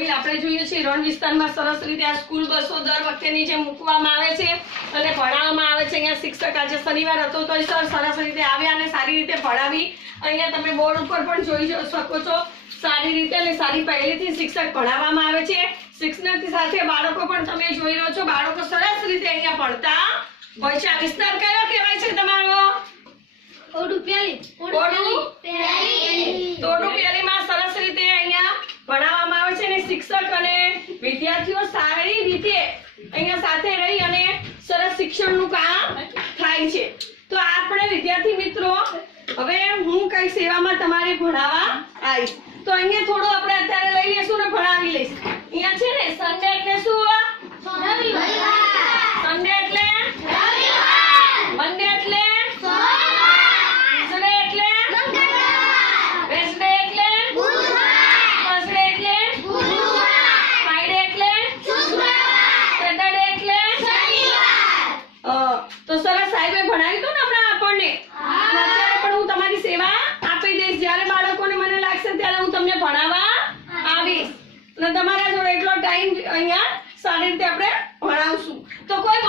ગોહિલ આપણે જોઈએ છીએ રણ વિસ્તારમાં સરસ રીતે આ સ્કૂલ બસો દર વખતેની જે મૂકવામાં આવે છે અને ભણાવવામાં આવે છે. અહીંયા શિક્ષક આજે શનિવાર હતો તો સર સરસ રીતે આવ્યા અને સારી રીતે ભણાવી. અહીંયા તમે બોર્ડ ઉપર પણ જોઈ શકો છો. સારી રીતે અને સારી પહેલેથી શિક્ષક ભણાવવામાં આવે છે. શિક્ષણની સાથે બાળકો પણ તમે જોઈ રહ્યો છો. બાળકો સરસ રીતે અહીંયા ભણતા. હોય છે આ વિસ્તાર કયો કહેવાય છે તમારો? ઓડું પ્યાલી ઓડું પ્યાલી. તોડું પેલીમાં સરસ રીતે અહીંયા ભણાવવામાં આવે છે અને શિક્ષક અને વિદ્યાર્થીઓ સારી રીતે અહીંયા સાથે રહી અને સરસ શિક્ષણનું કામ થાય છે. તો આપણે વિદ્યાર્થી મિત્રો, હવે હું કઈ સેવામાં તમારે ભણાવવા આવીશ. તો અહીંયા થોડો આપણે અત્યારે લઈ લઈશું ને ભણાવી લઈશ. અહીંયા છે ને સન્ડે એટલે શું સન્ડે એટલે મંડે એટલે ટ્યુઝડે એટલે વેન્સડે એટલે થર્સડે એટલે ફ્રાઈડે એટલે સેટરડે એટલે અ, તો સરસ સાહેબે ને હમણાં આપણને. અત્યારે પણ હું તમારી સેવા આપી દઈશ. જ્યારે બાળકોને મને લાગશે ત્યારે હું તમને ભણાવવા આવીશ. અને તમારા જોડે એટલો ટાઈમ અહીંયા સારી રીતે આપણે ભણાવશું. તો કોઈ